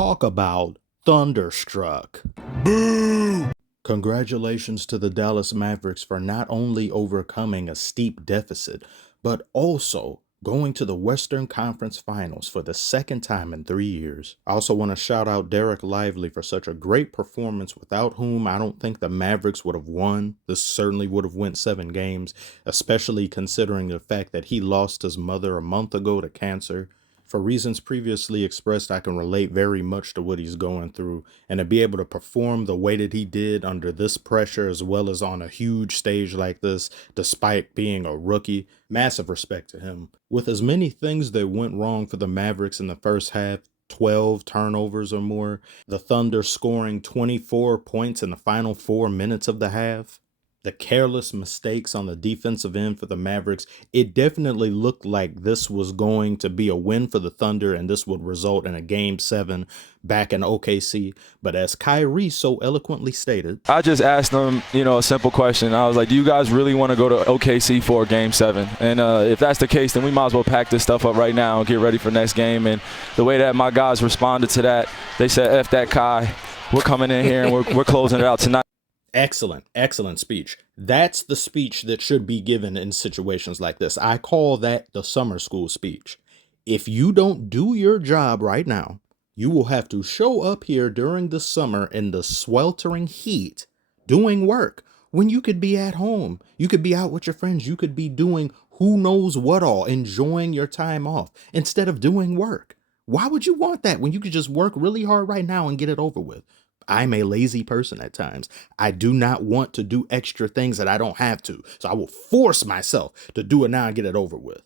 Talk about thunderstruck. Boo! Congratulations to the Dallas Mavericks for not only overcoming a steep deficit, but also going to the Western Conference Finals for the second time in 3 years. I also want to shout out Derek Lively for such a great performance, without whom I don't think the Mavericks would have won. This certainly would have went 7 games, especially considering the fact that he lost his mother a month ago to cancer. For reasons previously expressed, I can relate very much to what he's going through, and to be able to perform the way that he did under this pressure, as well as on a huge stage like this, despite being a rookie, massive respect to him. With as many things that went wrong for the Mavericks in the first half, 12 turnovers or more, the Thunder scoring 24 points in the final 4 minutes of the half, the careless mistakes on the defensive end for the Mavericks, it definitely looked like this was going to be a win for the Thunder, and this would result in a Game 7 back in OKC. But as Kyrie so eloquently stated, I just asked them, a simple question. I was like, do you guys really want to go to OKC for Game 7? And if that's the case, then we might as well pack this stuff up right now and get ready for next game. And the way that my guys responded to that, they said, F that Kai. We're coming in here and we're closing it out tonight. Excellent speech. That's the speech that should be given in situations like this. I call that the summer school speech. If you don't do your job right now, you will have to show up here during the summer in the sweltering heat doing work when you could be at home. You could be out with your friends. You could be doing who knows what all, enjoying your time off instead of doing work. Why would you want that when you could just work really hard right now and get it over with? I'm a lazy person at times. I do not want to do extra things that I don't have to. So I will force myself to do it now and get it over with.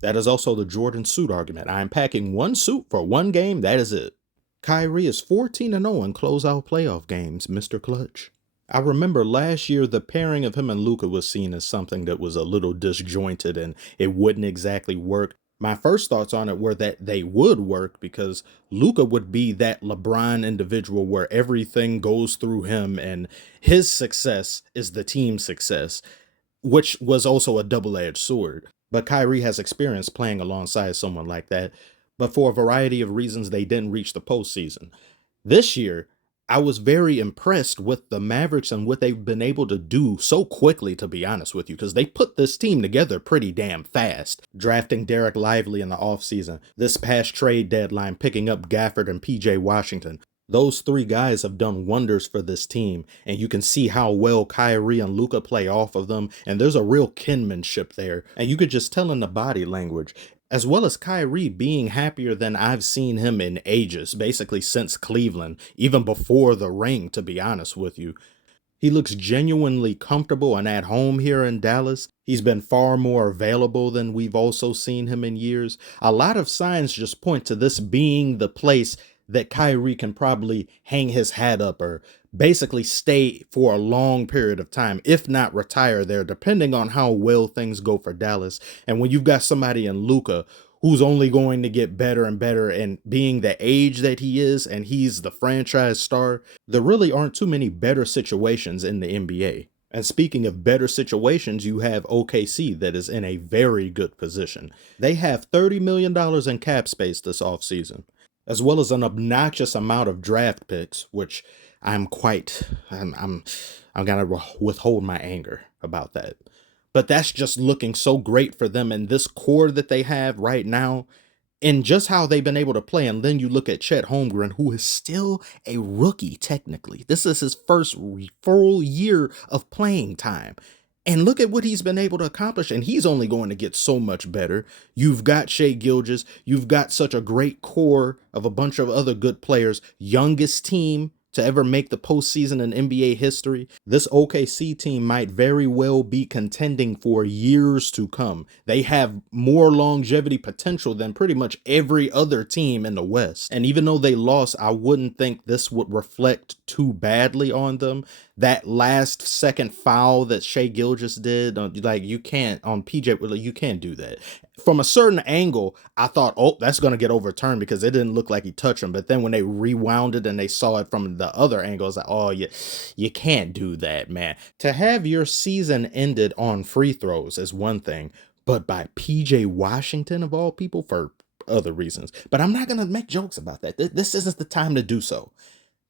That is also the Jordan suit argument. I am packing one suit for one game. That is it. Kyrie is 14-0 in closeout playoff games, Mr. Clutch. I remember last year the pairing of him and Luka was seen as something that was a little disjointed and it wouldn't exactly work. My first thoughts on it were that they would work because Luka would be that LeBron individual where everything goes through him and his success is the team's success, which was also a double-edged sword. But Kyrie has experience playing alongside someone like that, but for a variety of reasons, they didn't reach the postseason. This year, I was very impressed with the Mavericks and what they've been able to do so quickly, to be honest with you, because they put this team together pretty damn fast. Drafting Derek Lively in the offseason, this past trade deadline, picking up Gafford and PJ Washington. Those 3 guys have done wonders for this team, and you can see how well Kyrie and Luka play off of them, and there's a real kinship there, and you could just tell in the body language. As well as Kyrie being happier than I've seen him in ages, basically since Cleveland, even before the ring, to be honest with you. He looks genuinely comfortable and at home here in Dallas. He's been far more available than we've also seen him in years. A lot of signs just point to this being the place that Kyrie can probably hang his hat up or basically stay for a long period of time, if not retire there, depending on how well things go for Dallas. And when you've got somebody in Luka who's only going to get better and better, and being the age that he is, and he's the franchise star, there really aren't too many better situations in the NBA. And speaking of better situations, you have OKC that is in a very good position. They have $30 million in cap space this offseason, as well as an obnoxious amount of draft picks, which I'm gonna withhold my anger about that. But that's just looking so great for them and this core that they have right now and just how they've been able to play. And then you look at Chet Holmgren, who is still a rookie technically. This is his first full year of playing time. And look at what he's been able to accomplish, and he's only going to get so much better. You've got Shai Gilgeous. You've got such a great core of a bunch of other good players. Youngest team to ever make the postseason in NBA history. This OKC team might very well be contending for years to come. They have more longevity potential than pretty much every other team in the West. And even though they lost, I wouldn't think this would reflect too badly on them. That last second foul that Shai Gilgeous did, you can't, on PJ, you can't do that. From a certain angle, I thought, oh, that's going to get overturned because it didn't look like he touched him. But then when they rewound it and they saw it from the other angle, I was like, oh, you can't do that, man. To have your season ended on free throws is one thing, but by PJ Washington, of all people, for other reasons. But I'm not going to make jokes about that. This isn't the time to do so.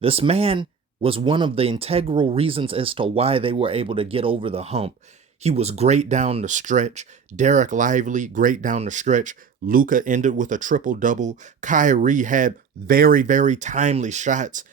This man was one of the integral reasons as to why they were able to get over the hump. He was great down the stretch. Derek Lively, great down the stretch. Luka ended with a triple-double. Kyrie had very, very timely shots.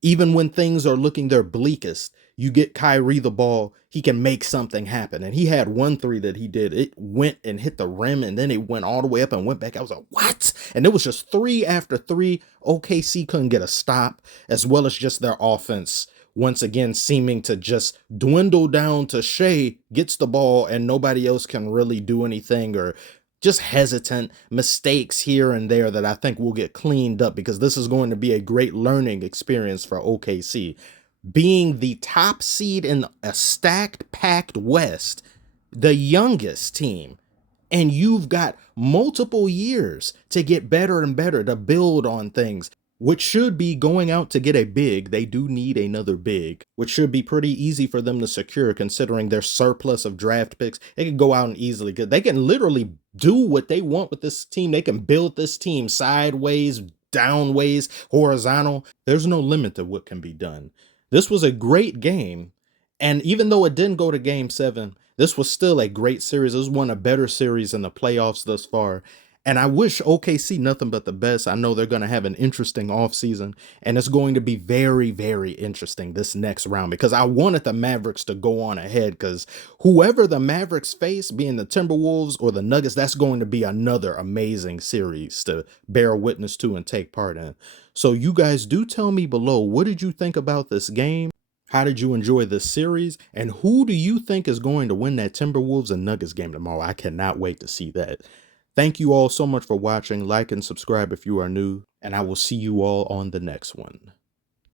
Even when things are looking their bleakest, you get Kyrie the ball, he can make something happen. And he had one three that he did. It went and hit the rim, and then it went all the way up and went back. I was like, what? And it was just three after three. OKC couldn't get a stop, as well as just their offense once again seeming to just dwindle down to Shai gets the ball and nobody else can really do anything, or just hesitant mistakes here and there that I think will get cleaned up, because this is going to be a great learning experience for OKC. Being the top seed in a stacked, packed West, the youngest team, and you've got multiple years to get better and better, to build on things, which should be going out to get a big. They do need another big, which should be pretty easy for them to secure considering their surplus of draft picks. They can go out and easily get, they can literally do what they want with this team. They can build this team sideways, downways, horizontal. There's no limit to what can be done. This was a great game. And even though it didn't go to game 7, this was still a great series. It was one of the better series in the playoffs thus far. And I wish OKC nothing but the best. I know they're going to have an interesting offseason, and it's going to be very, very interesting this next round, because I wanted the Mavericks to go on ahead, because whoever the Mavericks face, being the Timberwolves or the Nuggets, that's going to be another amazing series to bear witness to and take part in. So you guys do tell me below, what did you think about this game? How did you enjoy this series? And who do you think is going to win that Timberwolves and Nuggets game tomorrow? I cannot wait to see that. Thank you all so much for watching. Like and subscribe if you are new, and I will see you all on the next one.